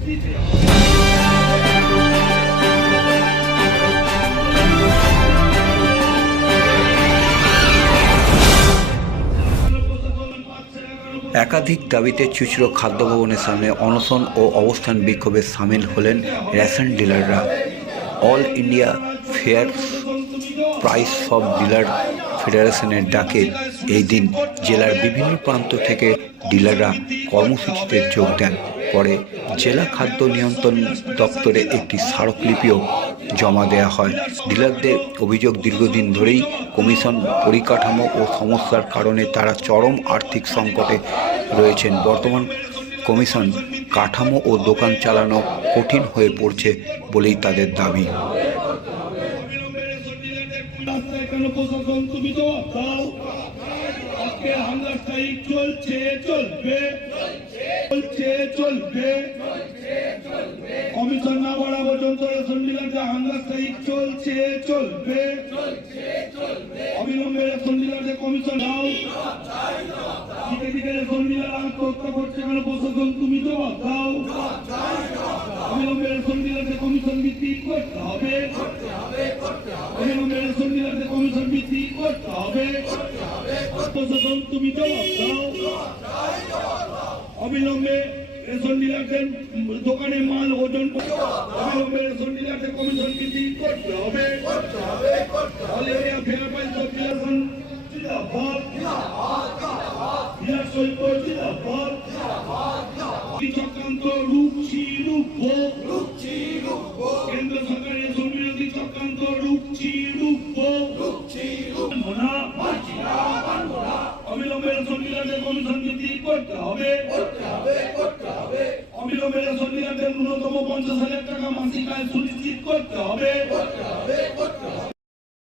একাধিক দাবিতে চুচড়ো খাদ্য ভবনের সামনে অনশন ও অবস্থান বিক্ষোভে সামিল হলেন ration ডিলাররা। All India fair price shop dealer ফেডারেশনের ডাকে এই দিন জেলার বিভিন্ন প্রান্ত থেকে ডিলাররা কর্মসূচিতে যোগ দেন। পরে জেলা খাদ্য নিয়ন্ত্রণ দপ্তরে একটি স্মারকলিপিও জমা দেওয়া হয়। ডিলারদের অভিযোগ, দীর্ঘদিন ধরেই কমিশন পরিকাঠামো ও সমস্যার কারণে তারা চরম আর্থিক সংকটে রয়েছেন। বর্তমান কমিশন কাঠামো ও দোকান চালানো কঠিন হয়ে পড়ছে বলেই তাদের দাবি। চলছে, চলবে। চলছে, চলবে। কমিশন না বাড়া পর্যন্ত রেশন ডিলারদের হামলা স্ট্রাইক চলছে, চলবে। অবিলম্বে রেশন ডিলারদের কমিশন দাও। দিকে দিকে রেশন ডিলার আত্মহত্যা করছে কেন প্রশাসন, তুমি তো দাও। অবিলম্বে রেশন ডিলারদের কমিশন ভিত্তিক করতে হবে। অবিলম্বে রেশন ডিলারদের কমিশন বৃদ্ধি করতে হবে। প্রশাসন, তুমি জবাব দাও। অবিলম্বে রেশন ডিলারদের দোকানে মাল ওজন অবিলম্বে রেশন ডিলারদের কমিশন বৃদ্ধি করতে হবে। অল ইন্ডিয়া ফেয়ার প্রাইস অফ চক্রান্ত কেন্দ্র সরকারের অবিলম্বে করতে হবে? অবিলম্বে ন্যূনতম পঞ্চাশ হাজার টাকা মাসিক আয় সুনিশ্চিত করতে হবে।